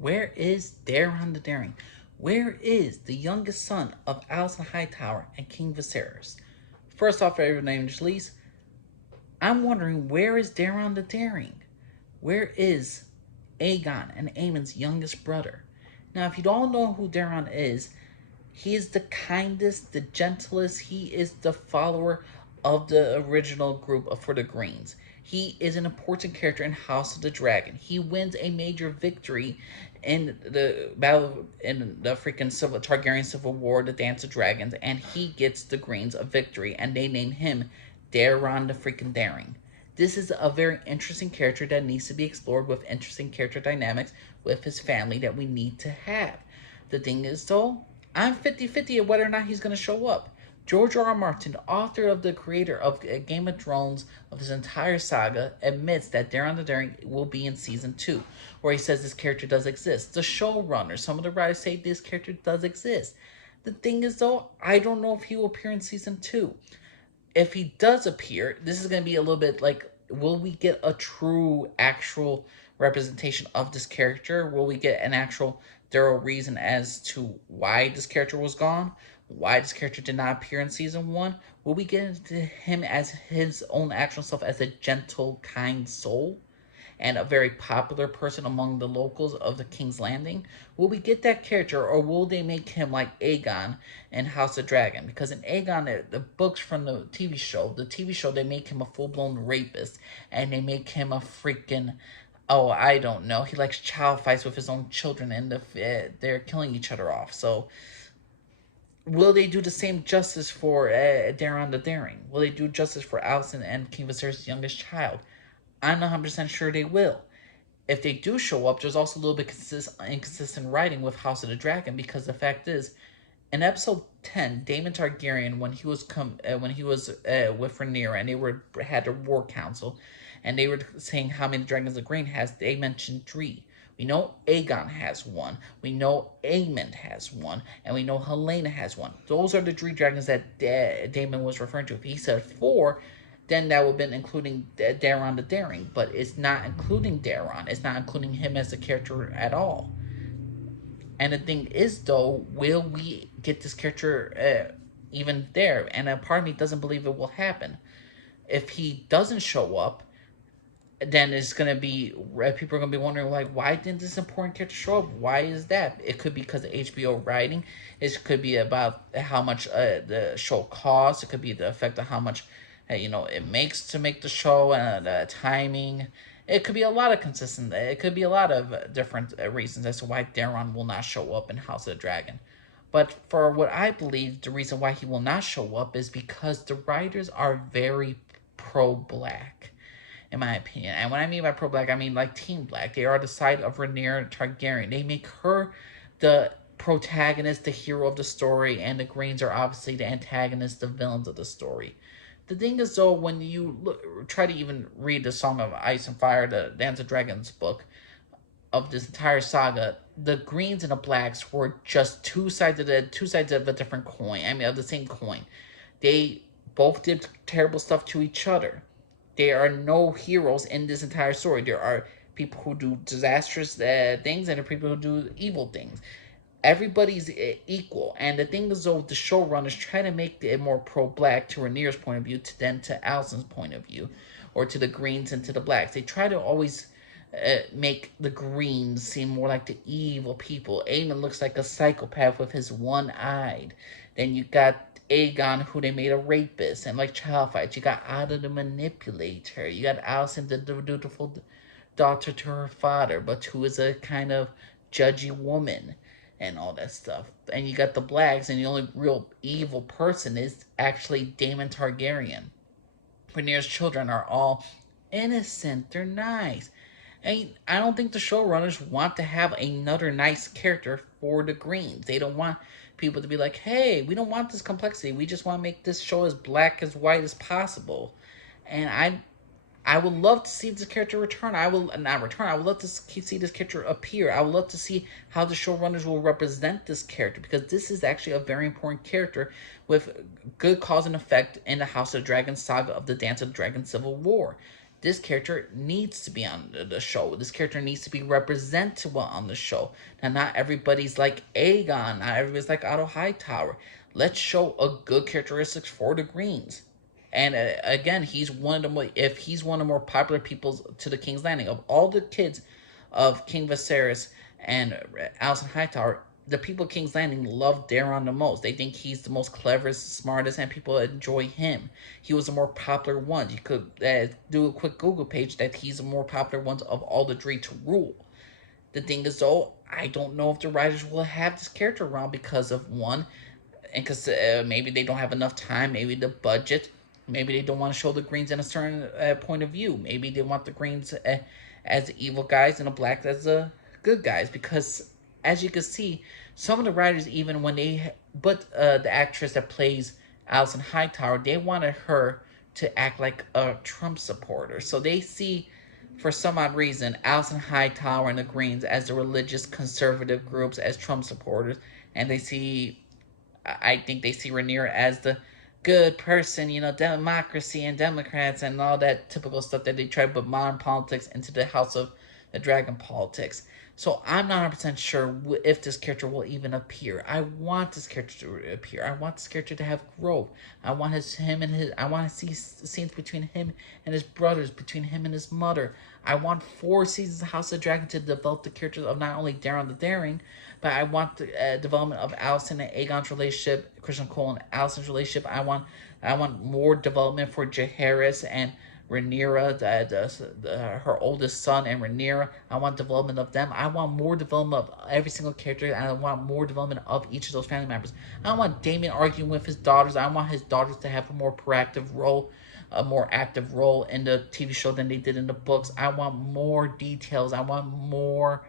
Where is Daeron the Daring? Where is the youngest son of Alicent Hightower and King Viserys? First off, everyone named Jalise, I'm wondering where is Daeron the Daring? Where is Aegon and Aemon's youngest brother? Now, if you don't know who Daeron is, he is the kindest, the gentlest. He is the follower of the original group for the Greens. He is an important character in House of the Dragon. He wins a major victory in the battle in the freaking Targaryen Civil War, the Dance of Dragons, and he gets the Greens a victory, and they name him Daeron the freaking Daring. This is a very interesting character that needs to be explored with interesting character dynamics with his family that we need to have. The thing is, though, I'm 50-50 of whether or not he's going to show up. George R. R. Martin, the author of the creator of Game of Thrones, of this entire saga, admits that Daeron the Daring will be in season 2, where he says this character does exist. The showrunner, some of the writers say this character does exist. The thing is, though, I don't know if he will appear in season 2. If he does appear, this is going to be a little bit like, will we get a true, actual representation of this character? Will we get an actual thorough reason as to why this character was gone? Why this character did not appear in season 1? Will we get into him as his own actual self, as a gentle, kind soul? And a very popular person among the locals of the King's Landing? Will we get that character, or will they make him like Aegon in House of Dragon? Because in Aegon, the books from the TV show, they make him a full-blown rapist, and they make him a freaking, oh, I don't know, he likes child fights with his own children, and they're killing each other off. So, will they do the same justice for Daeron the Daring? Will they do justice for Alicent and King Viserys' youngest child? I'm not 100% sure they will. If they do show up, there's also a little bit inconsistent writing with House of the Dragon, because the fact is, in episode 10, Daemon Targaryen, when he was with Rhaenyra, and had a war council, and they were saying how many dragons the Green has, they mentioned 3. We know Aegon has 1, we know Aemond has 1, and we know Helena has 1. Those are the 3 dragons that Daemon was referring to. If he said 4, then that would have been including Daeron the Daring, but it's not including Daeron. It's not including him as a character at all. And the thing is, though, will we get this character even there? And a part of me doesn't believe it will happen. If he doesn't show up, then it's going to be, people are going to be wondering, like, why didn't this important character show up? Why is that? It could be because of HBO writing. It could be about how much the show costs. It could be the effect of how much it makes to make the show, and the timing. It could be a lot of It could be a lot of different reasons as to why Daeron will not show up in House of the Dragon. But for what I believe, the reason why he will not show up is because the writers are very pro-black, in my opinion. And when I mean by pro-black, I mean like Team Black. They are the side of Rhaenyra Targaryen. They make her the protagonist, the hero of the story, and the Greens are obviously the antagonists, the villains of the story. The thing is, though, when you try to even read the Song of Ice and Fire, the Dance of Dragons book of this entire saga, the Greens and the Blacks were just two sides of a different coin. I mean, of the same coin. They both did terrible stuff to each other. There are no heroes in this entire story. There are people who do disastrous things, and there are people who do evil things. Everybody's equal, and the thing is, though, the showrunners try to make it more pro-black to Rhaenyra's point of view, to Alicent's point of view, or to the Greens and to the Blacks. They try to always make the Greens seem more like the evil people. Aemon looks like a psychopath with his one-eyed. Then you got Aegon, who they made a rapist and like child fights. You got Ada the manipulator. You got Alicent, the dutiful daughter to her father, but who is a kind of judgy woman and all that stuff. And you got the Blacks, and the only real evil person is actually Daemon Targaryen. Rhaenyra's children are all innocent. They're nice. And I don't think the showrunners want to have another nice character for the Greens. They don't want people to be like, hey, we don't want this complexity. We just want to make this show as black as white as possible. And I would love to see this character return. I would love to see this character appear. I would love to see how the showrunners will represent this character, because this is actually a very important character with good cause and effect in the House of Dragon saga of the Dance of the Dragon Civil War. this character needs to be on the show. This character needs to be represented well on the show. Now, not everybody's like Aegon. Not everybody's like Otto Hightower. Let's show a good characteristics for the Greens. And again, he's one of the if he's one of the more popular people to the King's Landing of all the kids of King Viserys and Alicent Hightower. The people of King's Landing love Daeron the most. They think he's the most cleverest, smartest, and people enjoy him. He was the more popular one. You could do a quick Google page that he's the more popular ones of all the Dree to rule. The thing is, though, I don't know if the writers will have this character around because of one, and because maybe they don't have enough time, maybe the budget, maybe they don't want to show the Greens in a certain point of view. Maybe they want the Greens as the evil guys and the Blacks as the good guys. Because as you can see, some of the writers, even when they but the actress that plays Alicent Hightower, they wanted her to act like a Trump supporter. So they see, for some odd reason, Alicent Hightower and the Greens as the religious conservative groups as Trump supporters, and they see, I think they see Rhaenyra as the good person, democracy and Democrats and all that typical stuff that they try to put modern politics into the House of the Dragon politics. So I'm not 100% sure if this character will even appear. I want this character to appear. I want this character to have growth. I want I want to see scenes between him and his brothers, between him and his mother. I want 4 seasons of House of Dragon to develop the characters of not only Daeron the Daring, but I want the development of Alicent and Aegon's relationship, Christian Cole and Alicent's relationship. I want more development for Jaehaerys and Rhaenyra, her oldest son, and Rhaenyra. I want development of them. I want more development of every single character, and I want more development of each of those family members. I don't want Daemon arguing with his daughters. I want his daughters to have a more proactive role, a more active role in the TV show than they did in the books. I want more details. I want more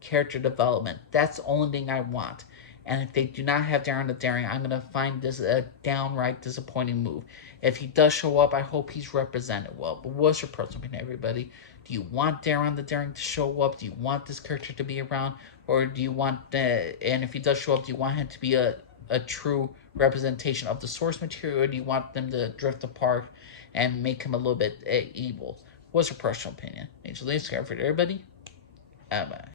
character development. That's the only thing I want. And if they do not have Daeron the Daring, I'm going to find this a downright disappointing move. If he does show up, I hope he's represented well. But what's your personal opinion, everybody? Do you want Daeron the Daring to show up? Do you want this character to be around? Or do you want, and if he does show up, do you want him to be a true representation of the source material? Or do you want them to drift apart and make him a little bit evil? What's your personal opinion? Major League Scarf for everybody. Bye.